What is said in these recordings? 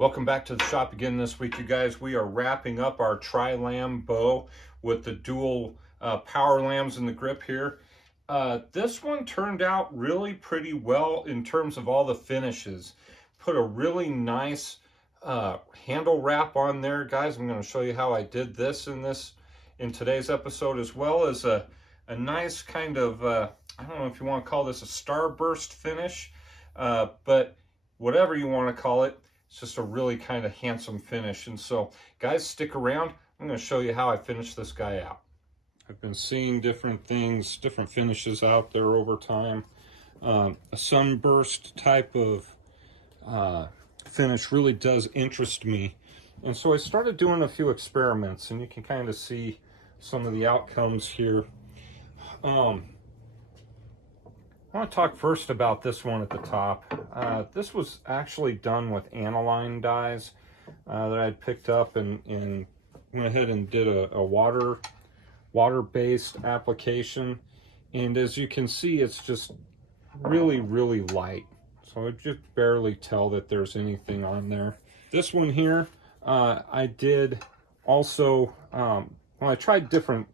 Welcome back to the shop again this week, you guys. We are wrapping up our Tri-lam bow with the dual power lambs in the grip here. This one turned out really pretty well in terms of all the finishes. Put a really nice handle wrap on there, guys. I'm going to show you how I did this in today's episode, as well as a nice kind of I don't know if you want to call this a starburst finish, but whatever you want to call it. It's just a really kind of handsome finish. And so, guys, stick around. I'm going to show you how I finish this guy out. I've been seeing different things, different finishes out there over time. A sunburst type of finish really does interest me. And so I started doing a few experiments, and you can kind of see some of the outcomes here. I want to talk first about this one at the top. This was actually done with aniline dyes that I had picked up and went ahead and did a water-based application. And as you can see, it's just really, really light. So I just barely tell that there's anything on there. This one here, I did also, well, I tried different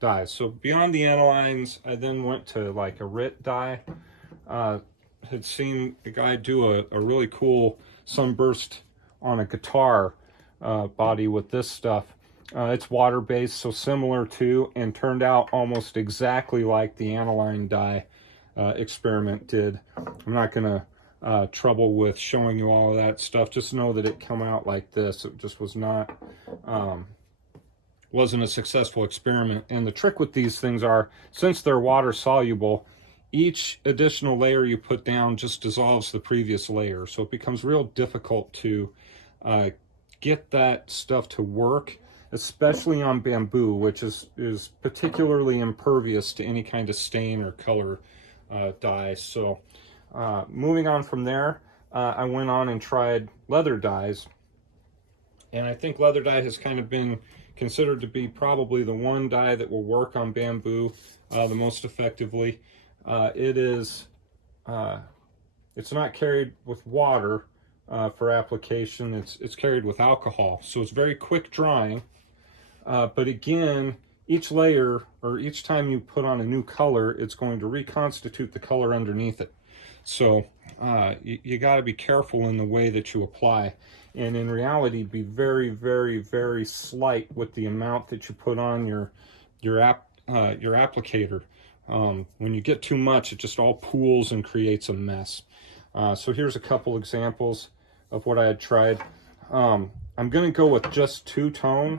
dyes. So beyond the anilines, I then went to like a RIT dye. Had seen a guy do a really cool sunburst on a guitar body with this stuff. It's water-based, so similar to, and turned out almost exactly like the aniline dye experiment did. I'm not gonna trouble with showing you all of that stuff. Just know that it come out like this. It just was not wasn't a successful experiment. And the trick with these things are, since they're water soluble, each additional layer you put down just dissolves the previous layer. So it becomes real difficult to get that stuff to work, especially on bamboo, which is particularly impervious to any kind of stain or color dye. So moving on from there, I went on and tried leather dyes. And I think leather dye has kind of been considered to be probably the one dye that will work on bamboo the most effectively. It's not carried with water for application. It's carried with alcohol, so it's very quick drying. But again, each layer, or each time you put on a new color, it's going to reconstitute the color underneath it. So you got to be careful in the way that you apply. And in reality, be very, very, very slight with the amount that you put on your applicator. When you get too much, it just all pools and creates a mess. So here's a couple examples of what I had tried. I'm going to go with just two-tone,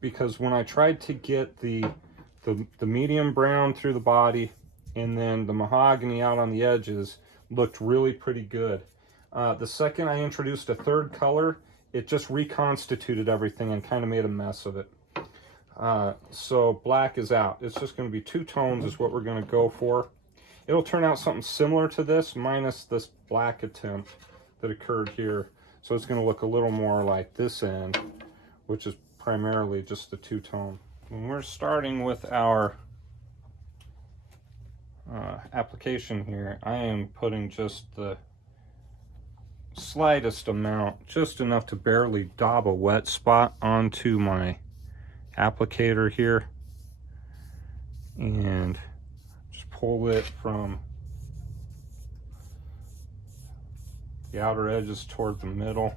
because when I tried to get the medium brown through the body and then the mahogany out on the edges, looked really pretty good. The second I introduced a third color, it just reconstituted everything and kind of made a mess of it. So black is out. It's just going to be two tones is what we're going to go for. It'll turn out something similar to this, minus this black attempt that occurred here. So it's going to look a little more like this end, which is primarily just the two-tone. When we're starting with our application here, I am putting just the slightest amount, just enough to barely daub a wet spot onto my applicator here, and just pull it from the outer edges toward the middle.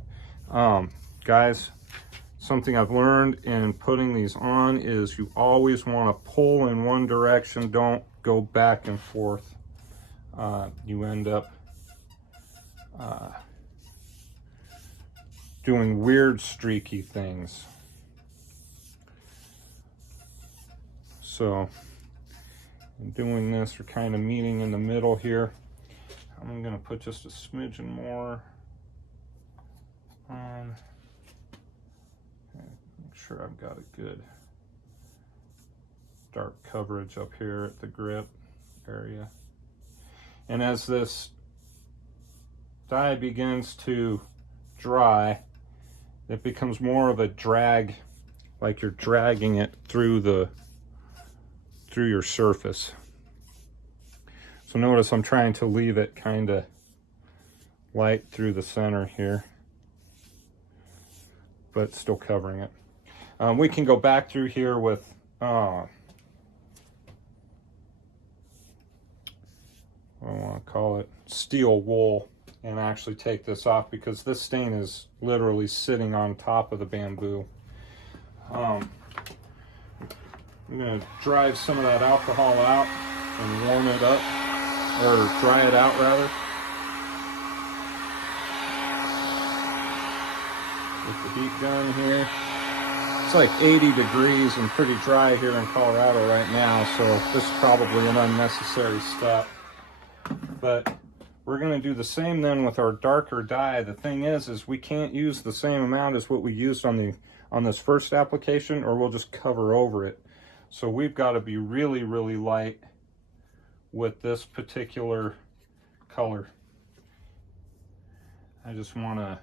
Guys, something I've learned in putting these on is you always want to pull in one direction. Don't go back and forth. You end up doing weird streaky things. So in doing this, we're kind of meeting in the middle here. I'm going to put just a smidgen more on. Make sure I've got a good dark coverage up here at the grip area. And as this dye begins to dry, it becomes more of a drag, like you're dragging it through your surface. So notice I'm trying to leave it kind of light through the center here, but still covering it. We can go back through here with what I want to call it, steel wool, and actually take this off because this stain is literally sitting on top of the bamboo. I'm going to drive some of that alcohol out and warm it up, or dry it out rather. With the heat gun here. It's like 80 degrees and pretty dry here in Colorado right now, so this is probably an unnecessary step. But we're going to do the same then with our darker dye. The thing is we can't use the same amount as what we used on this first application, or we'll just cover over it. So we've got to be really, really light with this particular color. I just want to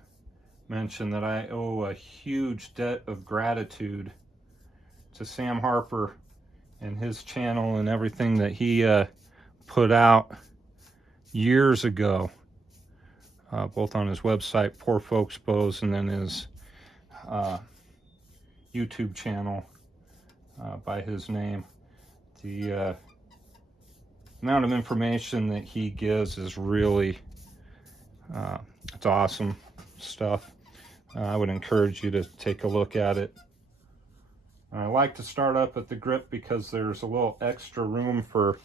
mention that I owe a huge debt of gratitude to Sam Harper and his channel and everything that he put out years ago, both on his website, Poor Folks Bows, and then his YouTube channel by his name. The amount of information that he gives is really, it's awesome stuff. I would encourage you to take a look at it. I like to start up at the grip because there's a little extra room for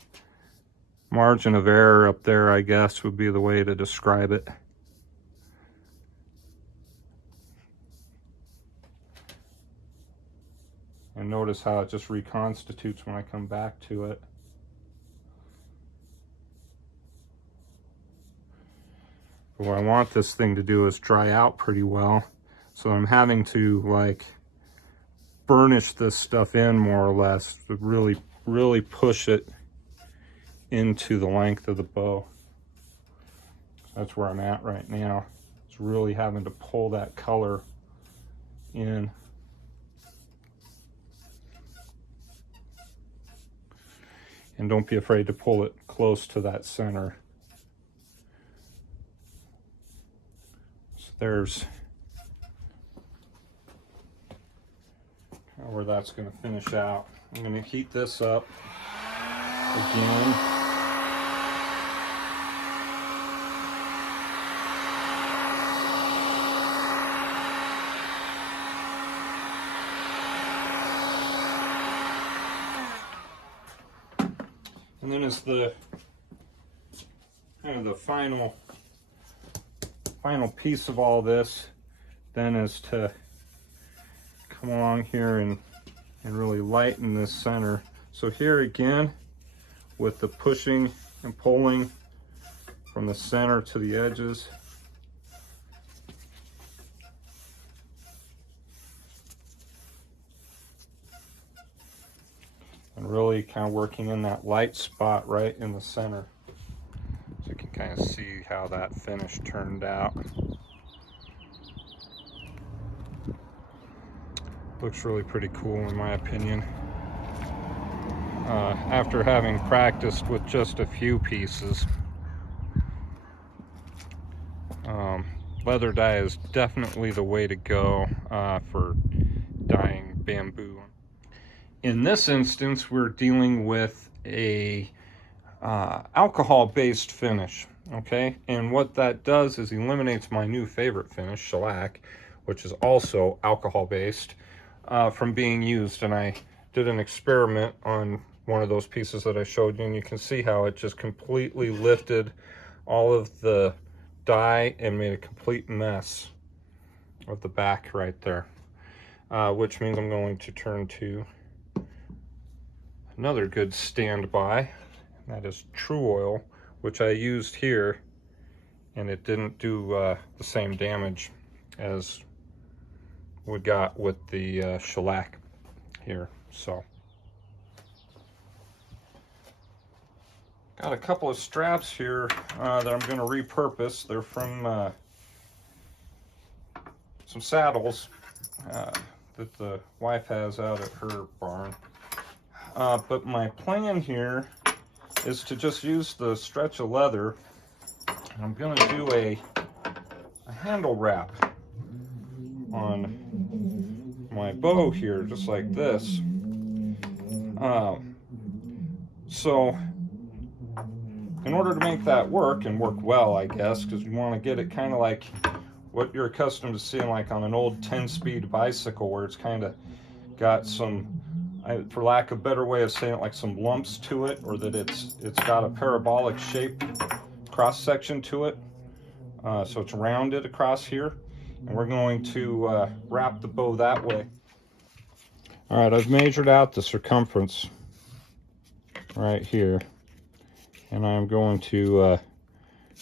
margin of error up there, I guess would be the way to describe it. And notice how it just reconstitutes when I come back to it. But what I want this thing to do is dry out pretty well. So I'm having to like burnish this stuff in more or less to really, really push it into the length of the bow. That's where I'm at right now. It's really having to pull that color in. And don't be afraid to pull it close to that center. So there's where that's going to finish out. I'm going to heat this up again. And then as the kind of the final piece of all this then is to come along here and really lighten this center. So here again, with the pushing and pulling from the center to the edges, and really kind of working in that light spot right in the center. So you can kind of see how that finish turned out. Looks really pretty cool in my opinion. After having practiced with just a few pieces, leather dye is definitely the way to go for dyeing bamboo. In this instance, we're dealing with a alcohol-based finish, okay? And what that does is eliminates my new favorite finish, shellac, which is also alcohol-based, from being used. And I did an experiment on one of those pieces that I showed you, and you can see how it just completely lifted all of the dye and made a complete mess of the back right there, which means I'm going to turn to another good standby, and that is True Oil, which I used here, and it didn't do the same damage as we got with the shellac here. So got a couple of straps here that I'm going to repurpose. They're from some saddles that the wife has out at her barn. But my plan here is to just use the stretch of leather. I'm going to do a a handle wrap on my bow here, just like this. So in order to make that work and work well, I guess, because you want to get it kind of like what you're accustomed to seeing like on an old 10-speed bicycle, where it's kind of got some, for lack of a better way of saying it, like some lumps to it, or that it's got a parabolic shape cross section to it. So it's rounded across here, and we're going to wrap the bow that way. All right, I've measured out the circumference right here, and I'm going to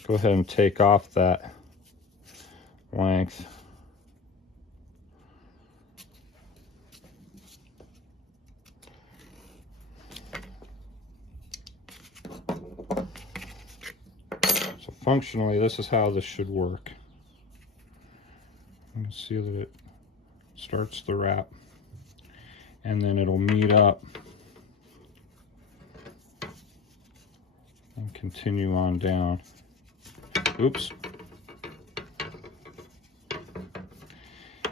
go ahead and take off that length. So functionally, this is how this should work. You can see that it starts the wrap, and then it'll meet up and continue on down. Oops.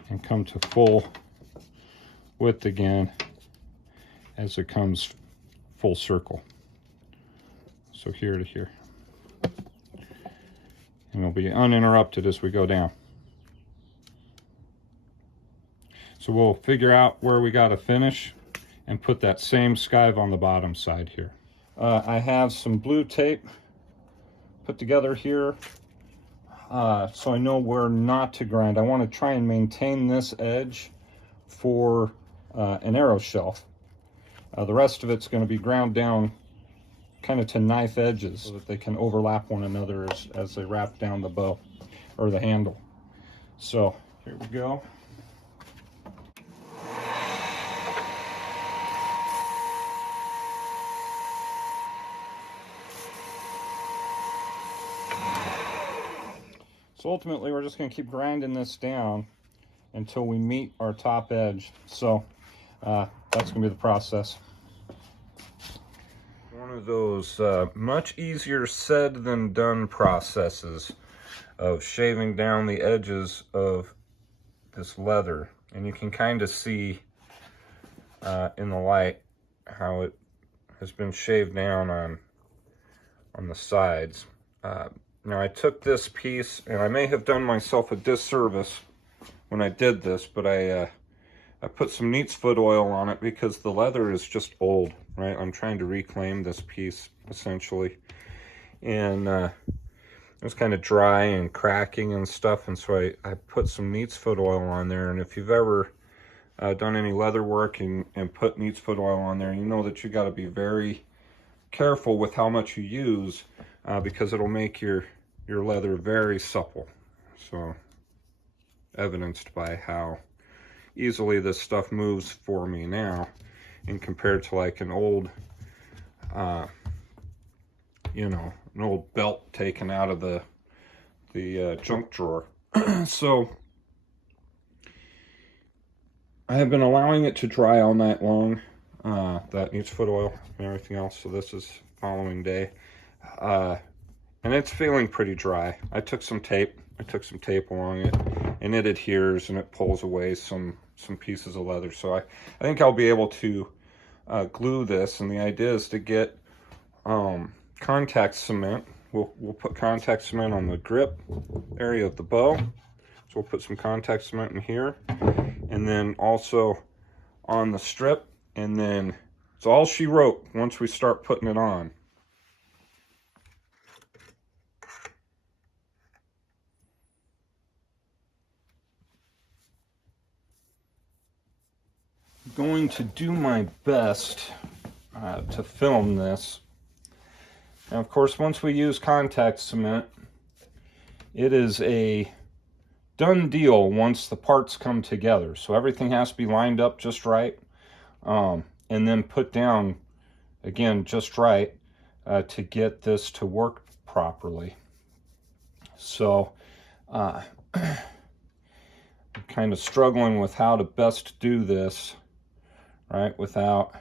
And come to full width again as it comes full circle. So here to here. And it'll be uninterrupted as we go down. So we'll figure out where we got to finish and put that same skive on the bottom side here. I have some blue tape put together here, so I know where not to grind. I want to try and maintain this edge for an arrow shelf. The rest of it's going to be ground down kind of to knife edges so that they can overlap one another as they wrap down the bow or the handle. So here we go. So ultimately, we're just going to keep grinding this down until we meet our top edge. So that's going to be the process. One of those much easier said than done processes of shaving down the edges of this leather. And you can kind of see in the light how it has been shaved down on the sides. Now I took this piece, and I may have done myself a disservice when I did this, but I put some neat's foot oil on it because the leather is just old, right? I'm trying to reclaim this piece, essentially. And it was kind of dry and cracking and stuff, and so I put some neat's foot oil on there. And if you've ever done any leather work and put neat's foot oil on there, you know that you got to be very careful with how much you use, because it'll make your leather very supple. So evidenced by how easily this stuff moves for me now, and compared to like an old you know, an old belt taken out of the junk drawer. So I have been allowing it to dry all night long, that needs foot oil and everything else. So this is following day, and it's feeling pretty dry. I took some tape along it, and it adheres and it pulls away some pieces of leather. So I think I'll be able to glue this, and the idea is to get contact cement. We'll put contact cement on the grip area of the bow. So we'll put some contact cement in here, and then also on the strip, and then it's all she wrote once we start putting it on. I'm going to do my best to film this. Now, of course, once we use contact cement, it is a done deal once the parts come together. So everything has to be lined up just right, and then put down, again, just right, to get this to work properly. So I'm kind of struggling with how to best do this, right, without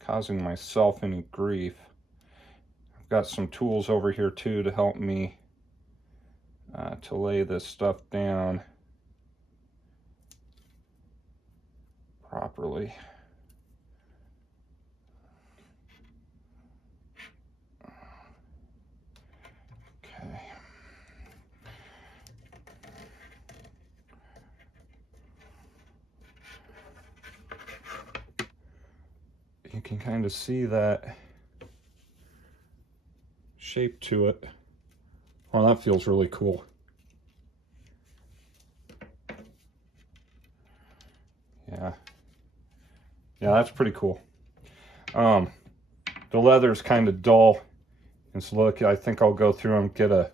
causing myself any grief. got some tools over here too to help me to lay this stuff down properly. Okay. You can kind of see that shape to it. Oh, that feels really cool. Yeah. Yeah, that's pretty cool. The leather's kind of dull. And so look, I think I'll go through and get a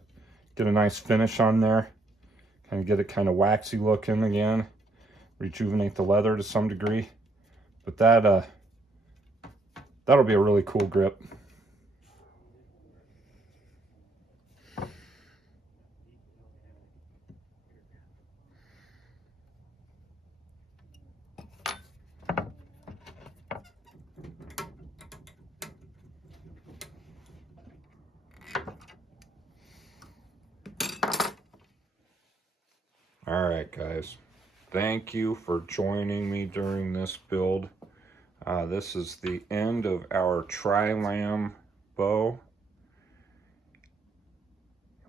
nice finish on there. Kind of get it kind of waxy looking again. Rejuvenate the leather to some degree. But that'll be a really cool grip. All right, guys. Thank you for joining me during this build. This is the end of our Tri-lam bow.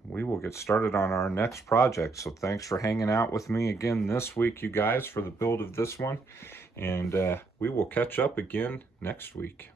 We will get started on our next project. So thanks for hanging out with me again this week, you guys, for the build of this one. And we will catch up again next week.